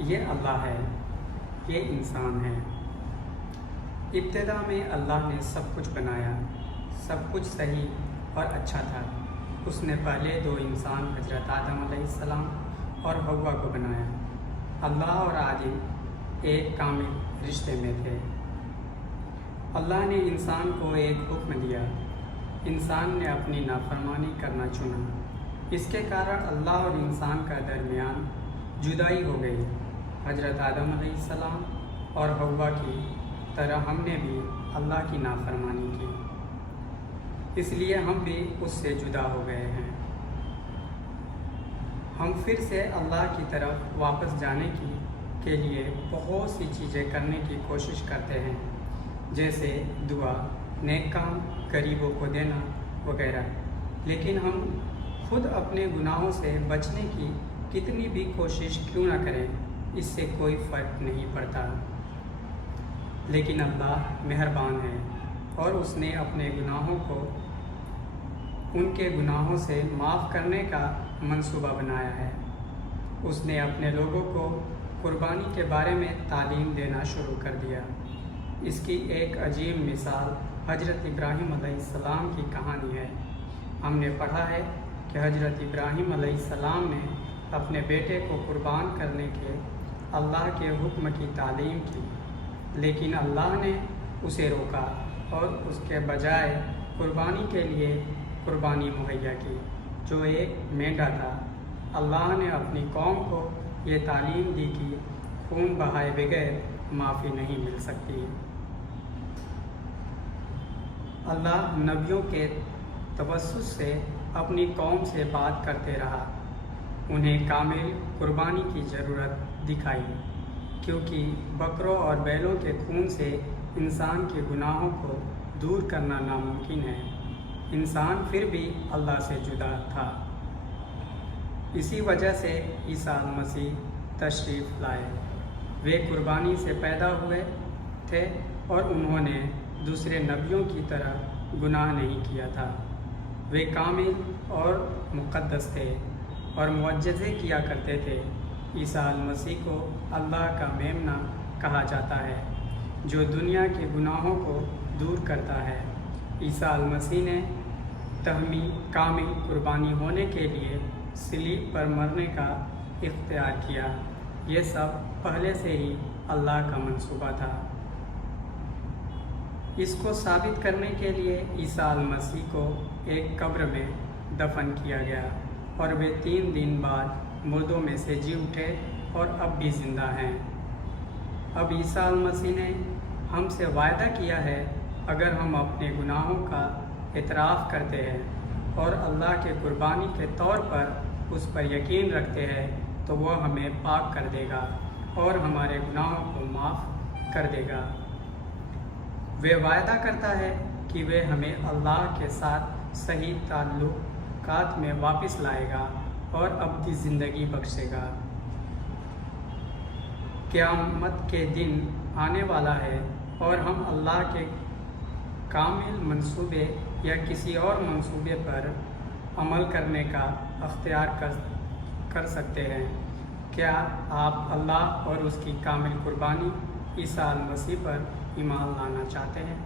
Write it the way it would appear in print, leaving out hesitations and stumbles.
یہ اللہ ہے، یہ انسان ہے۔ ابتدا میں اللہ نے سب کچھ بنایا، سب کچھ صحیح اور اچھا تھا۔ اس نے پہلے دو انسان حضرت آدم علیہ السلام اور حوا کو بنایا۔ اللہ اور آدم ایک کامل رشتے میں تھے۔ اللہ نے انسان کو ایک حکم دیا، انسان نے اپنی نافرمانی کرنا چنا۔ اس کے کارن اللہ اور انسان کا درمیان جدائی ہو گئی۔ حضرت آدم علیہ السلام اور حوا کی طرح ہم نے بھی اللہ کی نافرمانی کی، اس لیے ہم بھی اس سے جدا ہو گئے ہیں۔ ہم پھر سے اللہ کی طرف واپس جانے کے لیے بہت سی چیزیں کرنے کی کوشش کرتے ہیں، جیسے دعا، نیک کام، غریبوں کو دینا وغیرہ، لیکن ہم خود اپنے گناہوں سے بچنے کی کتنی بھی کوشش کیوں نہ کریں، اس سے کوئی فرق نہیں پڑتا۔ لیکن اللہ مہربان ہے اور اس نے اپنے گناہوں کو ان کے گناہوں سے معاف کرنے کا منصوبہ بنایا ہے۔ اس نے اپنے لوگوں کو قربانی کے بارے میں تعلیم دینا شروع کر دیا۔ اس کی ایک عجیب مثال حضرت ابراہیم علیہ السلام کی کہانی ہے۔ ہم نے پڑھا ہے کہ حضرت ابراہیم علیہ السلام نے اپنے بیٹے کو قربان کرنے کے اللہ کے حکم کی تعلیم کی، لیکن اللہ نے اسے روکا اور اس کے بجائے قربانی کے لیے قربانی مہیا کی، جو ایک مینڈا تھا۔ اللہ نے اپنی قوم کو یہ تعلیم دی کہ خون بہائے بغیر معافی نہیں مل سکتی۔ اللہ نبیوں کے توسط سے اپنی قوم سے بات کرتے رہا، انہیں کامل قربانی کی ضرورت دکھائی، کیونکہ بکروں اور بیلوں کے خون سے انسان کے گناہوں کو دور کرنا ناممکن ہے۔ انسان پھر بھی اللہ سے جدا تھا۔ اسی وجہ سے عیسیٰ مسیح تشریف لائے۔ وہ قربانی سے پیدا ہوئے تھے اور انہوں نے دوسرے نبیوں کی طرح گناہ نہیں کیا تھا۔ وہ کامل اور مقدس تھے اور معجزے کیا کرتے تھے۔ عیسیٰ مسیح کو اللہ کا میمنہ کہا جاتا ہے، جو دنیا کے گناہوں کو دور کرتا ہے۔ عیسیٰ مسیح نے تہمی کامل قربانی ہونے کے لیے صلیب پر مرنے کا اختیار کیا۔ یہ سب پہلے سے ہی اللہ کا منصوبہ تھا۔ اس کو ثابت کرنے کے لیے عیسیٰ مسیح کو ایک قبر میں دفن کیا گیا اور وہ 3 دن بعد مردوں میں سے جی اٹھے اور اب بھی زندہ ہیں۔ اب عیسیٰ مسیح نے ہم سے وعدہ کیا ہے، اگر ہم اپنے گناہوں کا اعتراف کرتے ہیں اور اللہ کے قربانی کے طور پر اس پر یقین رکھتے ہیں تو وہ ہمیں پاک کر دے گا اور ہمارے گناہوں کو معاف کر دے گا۔ وہ وعدہ کرتا ہے کہ وہ ہمیں اللہ کے ساتھ صحیح تعلقات میں واپس لائے گا اور ابدی زندگی بخشے گا۔ قیامت کے دن آنے والا ہے اور ہم اللہ کے کامل منصوبے یا کسی اور منصوبے پر عمل کرنے کا اختیار کر سکتے ہیں۔ کیا آپ اللہ اور اس کی کامل قربانی عیسیٰ مسیح پر ایمان لانا چاہتے ہیں؟